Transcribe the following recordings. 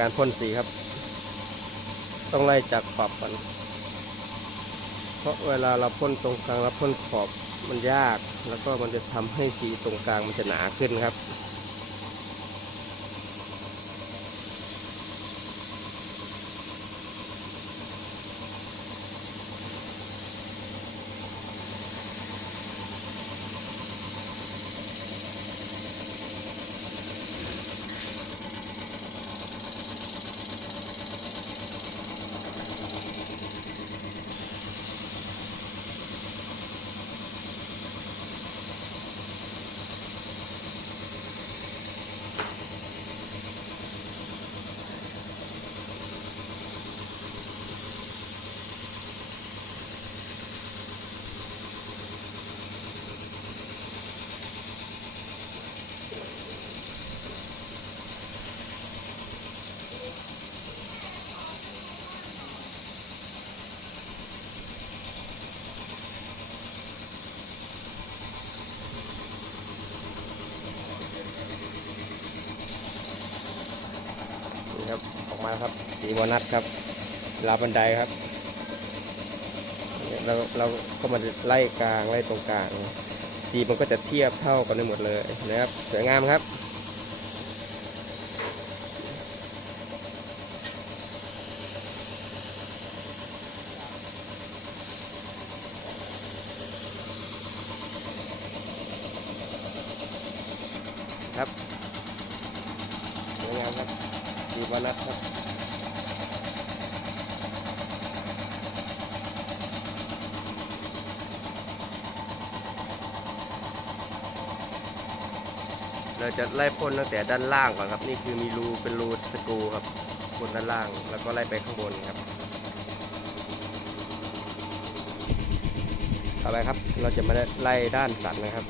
การพ่นสีครับ ต้องไล่จากขอบก่อนเพราะเวลาเราพ่นตรงกลางแล้วพ่นขอบมันยาก แล้วก็มันจะทำให้สีตรงกลางมันจะหนาขึ้นครับ นี่ครับออกมาครับสีวอนัทครับราบันไดครับเนี่ยเราเราก็มาไล่กลางไล่ตรงกลางสีมันก็จะเทียบเท่ากันได้หมดเลยนะครับสวยงามครับครับสวยงามครับ สีวนัทครับเราจะไล่พ่นตั้งแต่ด้านล่างก่อนครับ นี่คือมีรูเป็นรูสกูครับพ่นด้านล่างแล้วก็ไล่ไปข้างบนครับต่อไปครับ เราจะมาไล่ด้านสันนะครับ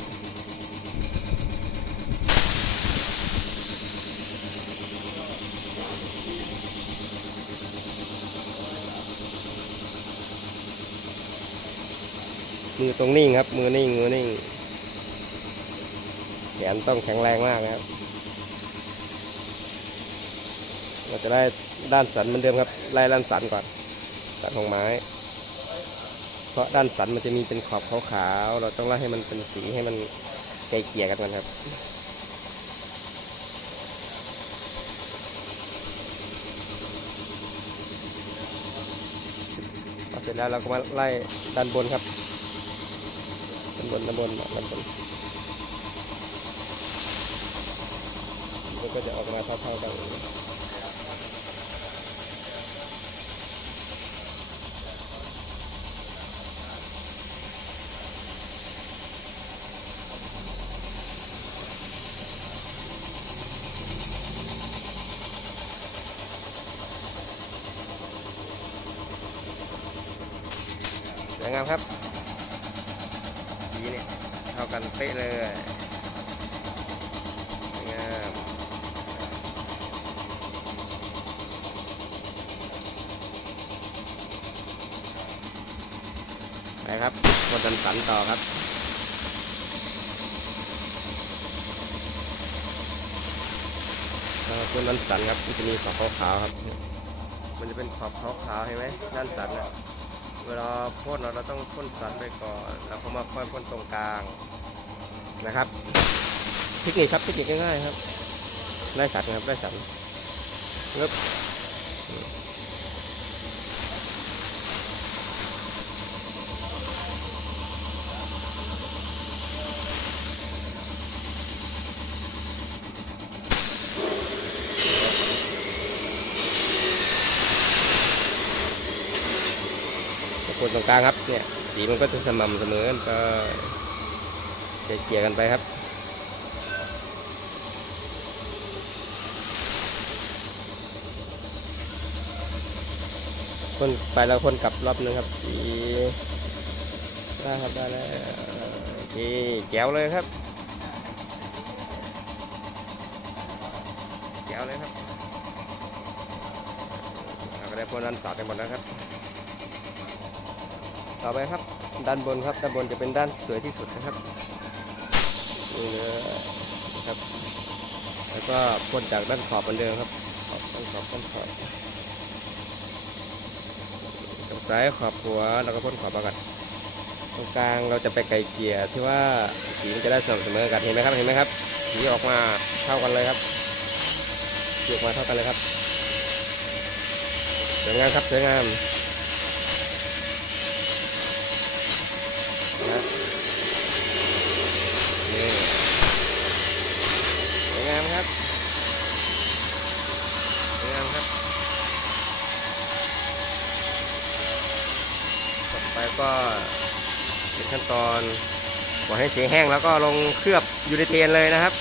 มือตรงนิ่งครับ มือนิ่ง มือนิ่ง แขนต้องแข็งแรงมากนะครับ เราจะได้ด้านสันเหมือนเดิมครับ ไล่ด้านสันก่อน สันของไม้ เพราะด้านสันมันจะมีเป็นขอบขาวๆ เราต้องไล่ให้มันเป็นสีให้มันไกลเกี่ยกันก่อนครับพอเสร็จแล้วเราก็มาไล่ด้านบนครับ บนด้านบนด้านบนมันก็จะออกมาเท่าๆกันสวยงามครับ สีเนี่ยเท่ากันเป๊ะเลยงามไปครับคนน้ำสันต่อครับแล้วก็คนน้ำสันครับมันจะมีขอบขาวๆครับ มันจะเป็นขอบขาวๆเห็นไหมด้านสันนะ เวลาพ่นเราต้องพ่นสันไปก่อน แล้วก็มาค่อยพ่นตรงกลางนะครับเทคนิคครับเทคนิคง่ายๆครับ ได้สันครับได้สันครับ พ่นตรงกลางครับ เนี่ย สีมันก็จะสม่ำเสมอกันไปเกลี่ยกันไปครับคนไปแล้วคนกลับรอบนึงครับสีได้ครับได้แล้วโอเคแก้วเลยครับแก้วเลยครับเราก็ได้พ่นด้นสาดไปหมดแล้วครับ ต่อไปครับ ด้านบนครับด้านบนจะเป็นด้านสวยที่สุดนะครับนี่เลยนะครับ แล้วก็พ่นจากด้านขอบเหมือนเดิมครับขอบต้องขอบต้องขอบตรงซ้ายขอบหัวแล้วก็พ่นขอบมาก่อนตรงกลางเราจะไปไกลเกลี่ยที่ว่าสีมันจะได้สม่ำเสมอกันเห็นไหมครับเห็นไหมครับสีออกมาเท่ากันเลยครับสีออกมาเท่ากันเลยครับสวยงามครับสวยงามนะนี่สวยงามครับสวยงามครับ ก็เป็นขั้นตอนปล่อยให้เสียแห้งแล้วก็ลงเคลือบยูริเทนเลยนะครับ